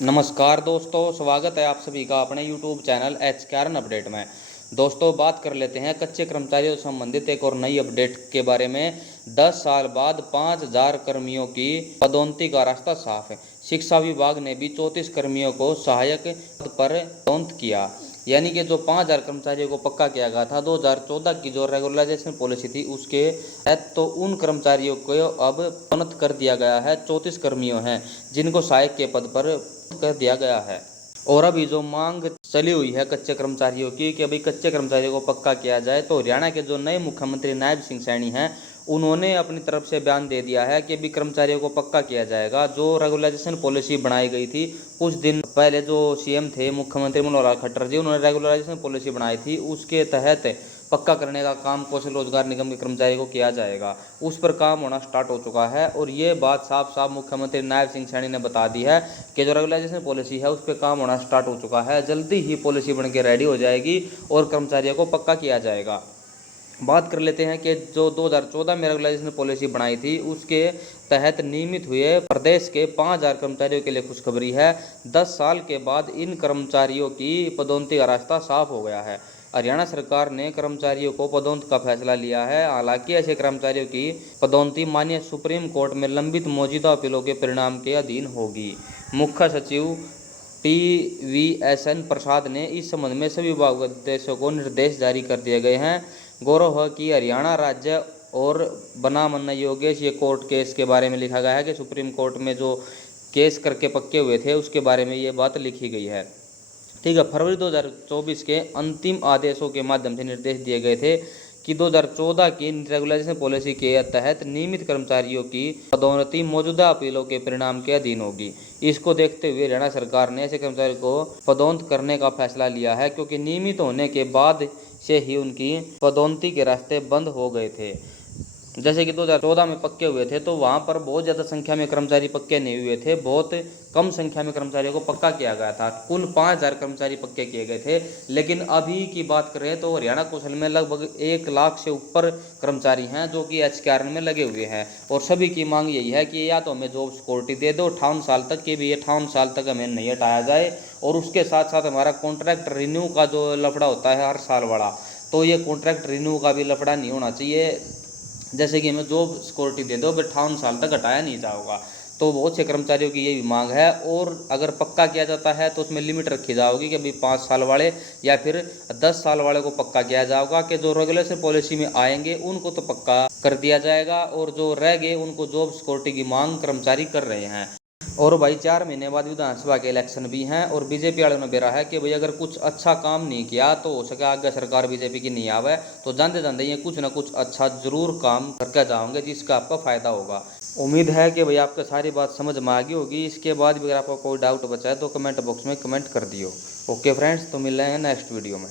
नमस्कार दोस्तों, स्वागत है आप सभी का अपने YouTube channel H Karan update में। दोस्तों, बात कर लेते हैं कच्चे कर्मचारियों से संबंधित एक और नई अपडेट के बारे में। 10 साल बाद 5000 कर्मियों की पदोन्नति का रास्ता साफ है। शिक्षा विभाग ने भी 34 कर्मियों को सहायक पद पर पदोन्नत किया। यानी कि जो 5000 कर्मचारियों को पक्का किया गया था 2014 की जो रेगुलराइजेशन पॉलिसी थी उसके तहत, तो उन कर्मचारियों को अब पदोन्नत कर दिया गया है। 34 कर्मियों हैं जिनको सहायक के पद पर कर दिया गया है। और अभी जो मांग चली हुई है कच्चे कर्मचारियों की कि अभी कच्चे कर्मचारियों को पक्का किया जाए, तो हरियाणा के जो नए मुख्यमंत्री नायब सिंह सैनी हैं उन्होंने अपनी तरफ से बयान दे दिया है कि अभी कर्मचारियों को पक्का किया जाएगा। जो रेगुलराइजेशन पॉलिसी बनाई गई थी कुछ दिन पहले, जो सीएम थे मुख्यमंत्री मनोहर लाल खट्टर जी, उन्होंने रेगुलराइजेशन पॉलिसी बनाई थी, उसके तहत पक्का करने का काम कौशल रोजगार निगम के कर्मचारी को किया जाएगा। उस पर काम होना स्टार्ट हो चुका है और ये बात साफ साफ मुख्यमंत्री नायब सिंह सैनी ने बता दी है कि जो रेगुलराइजेशन पॉलिसी है उस पर काम होना स्टार्ट हो चुका है। जल्दी ही पॉलिसी बन के रेडी हो जाएगी और कर्मचारियों को पक्का किया जाएगा। बात कर लेते हैं कि जो 2014 में रेगुलराइजेशन पॉलिसी बनाई थी उसके तहत नियमित हुए प्रदेश के 5000 कर्मचारियों के लिए खुशखबरी है। 10 साल के बाद इन कर्मचारियों की पदोन्नति का रास्ता साफ हो गया है। हरियाणा सरकार ने कर्मचारियों को पदोन्नति का फैसला लिया है। हालांकि ऐसे कर्मचारियों की पदोन्नति माननीय सुप्रीम कोर्ट में लंबित मौजूदा अपीलों के परिणाम के अधीन होगी। मुख्य सचिव TVSN प्रसाद ने इस संबंध में सभी विभागाध्यक्षों को निर्देश जारी कर दिए गए हैं। गौरव है कि हरियाणा राज्य और बना मानना योग्य ये कोर्ट केस के बारे में लिखा गया है कि सुप्रीम कोर्ट में जो केस करके पक्के हुए थे उसके बारे में ये बात लिखी गई है। ठीक है, फरवरी 2024 के अंतिम आदेशों के माध्यम से निर्देश दिए गए थे कि 2014 की रेगुलराइजेशन पॉलिसी के तहत नियमित कर्मचारियों की पदोन्नति मौजूदा अपीलों के परिणाम के अधीन होगी। इसको देखते हुए हरियाणा सरकार ने ऐसे कर्मचारियों को पदोन्नत करने का फैसला लिया है, क्योंकि नियमित होने के बाद से ही उनकी पदोन्नति के रास्ते बंद हो गए थे। जैसे कि 2014 में पक्के हुए थे तो वहाँ पर बहुत ज़्यादा संख्या में कर्मचारी पक्के नहीं हुए थे, बहुत कम संख्या में कर्मचारियों को पक्का किया गया था। कुल 5000 कर्मचारी पक्के किए गए थे। लेकिन अभी की बात करें तो हरियाणा कौशल में लगभग 1 लाख से ऊपर कर्मचारी हैं जो कि HKRN में लगे हुए हैं। और सभी की मांग यही है कि या तो हमें जॉब सिक्योरिटी दे दो 58 साल तक, कि भी 58 साल तक हमें नहीं हटाया जाए। और उसके साथ साथ हमारा कॉन्ट्रैक्ट रिन्यू का जो लफड़ा होता है हर साल वाला, तो ये कॉन्ट्रैक्ट रिन्यू का भी लफड़ा नहीं होना चाहिए। जैसे कि हमें जॉब सिक्योरिटी दे दो, 58 साल तक हटाया नहीं जाएगा। तो बहुत से कर्मचारियों की यही मांग है। और अगर पक्का किया जाता है तो उसमें लिमिट रखी जाएगी कि अभी 5 साल वाले या फिर 10 साल वाले को पक्का किया जाएगा, कि जो रेगुलेशन पॉलिसी में आएंगे उनको तो पक्का कर दिया जाएगा और जो रह गए उनको जॉब सिक्योरिटी की मांग कर्मचारी कर रहे हैं। और भाई 4 महीने बाद विधानसभा के इलेक्शन भी हैं और बीजेपी वालों ने बेरा है कि भाई अगर कुछ अच्छा काम नहीं किया तो हो सके आगे सरकार बीजेपी की नहीं आवे, तो जानते जानते ये कुछ ना कुछ अच्छा जरूर काम करके जाओगे जिसका आपका फ़ायदा होगा। उम्मीद है कि भाई आपको सारी बात समझ में आ गई होगी। इसके बाद भी अगर आपको कोई डाउट बचा है तो कमेंट बॉक्स में कमेंट कर दियो। ओके फ्रेंड्स, तो मिल रहे हैं नेक्स्ट वीडियो में।